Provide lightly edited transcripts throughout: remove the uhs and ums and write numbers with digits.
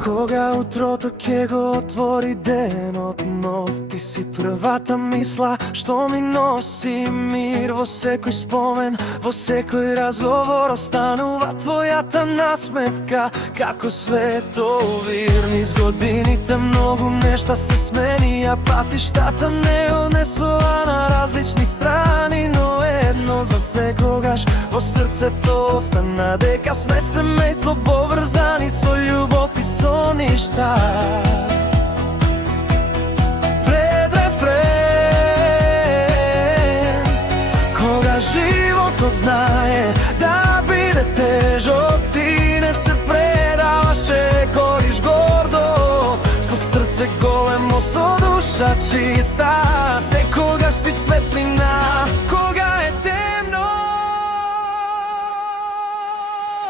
Кога утрото ќе го отвори денот нов, ти си првата мисла што ми носи мир. Во секој спомен, во секој разговор останува твојата насмевка како световир. Низ годините многу нешта се сменија, патиштата не однесува на различни страни, но едно за секогаш во срцето остана, дека сме семејство поврзани со љубов и со ништа. Пред рефрен, кога животот знае да биде тежок, ти не се предаваш, чекориш гордо, со срце големо, со душа чиста. Секогаш си светлина, кога е темно.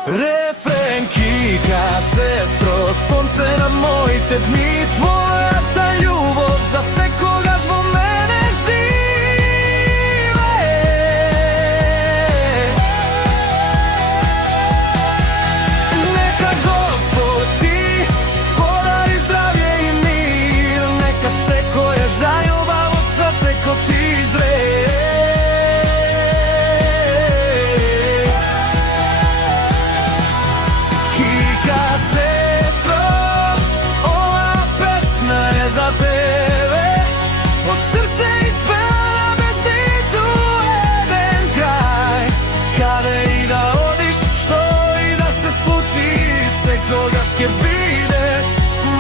Рефрен кика, сестро, сонце на моите дни, твојата љубов за секогаш во мене живее. Нека Господ ти подари здравје и мир, нека секоја жалба во срцето ти изрее. Секогаш ќе бидеш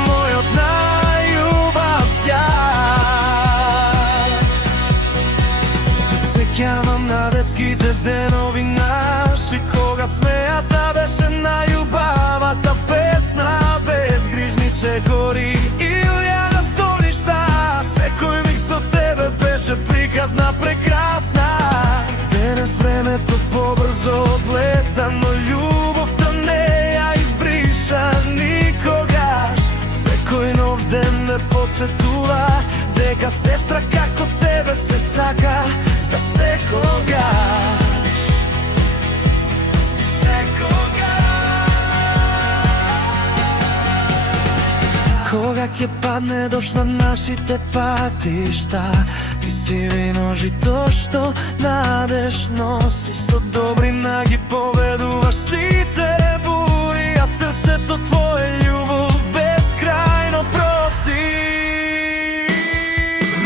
мојот најубав сјај. Се сеќавам на детските денови наши, кога смејата беше најубавата песна, без грижни чекори и илјада солишта. Секој миг со тебе беше приказна прекрасна. Денес времето побрзо одлета, но љубовта не ја избриша никогаш. Секој нов ден ме потсетува дека сестра како тебе се сака за секогаш. Кога ќе падне дошла нашите патишта, ти си вино жито што надеж носи, со добрина ги поведуваш сите бури, а срцето твое љубов безкрајно проси.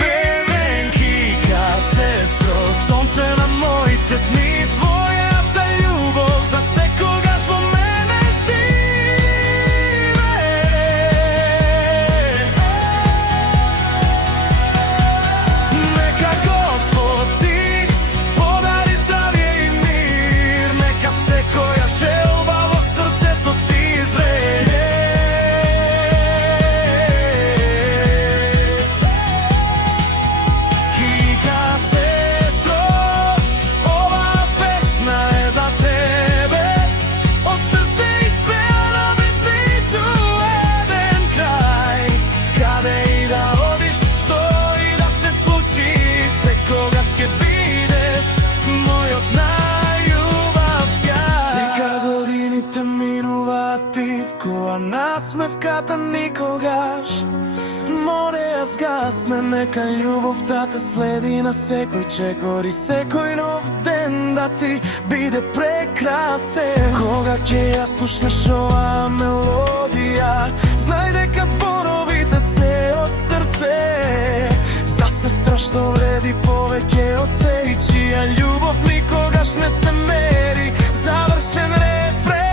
Верен кика, сестро, сонце на моите дни, твојата љубов за секогаш во мене живее. Нека Господ ти подари здравје и мир, нека секоја желба во срцето ти изрее. Кика, сестро, ова песна е за тебе, од срце испеана без ниту еден крај. Каде и да одиш, што и да се случи, секогаш ќе бидеш мојот најубав сјај. Нека годините минуваат тивко, а насмевката никогаш море ја згасне. Нека љубовта те следи на секој чекор и секој нов ден да ти биде прекрасен. Кога ќе ја слушнеш оваа мелодија, знај дека зборовите се од срце, за сестра што вреди повеќе од се и чија љубов никогаш не се мери. Завршен рефрен.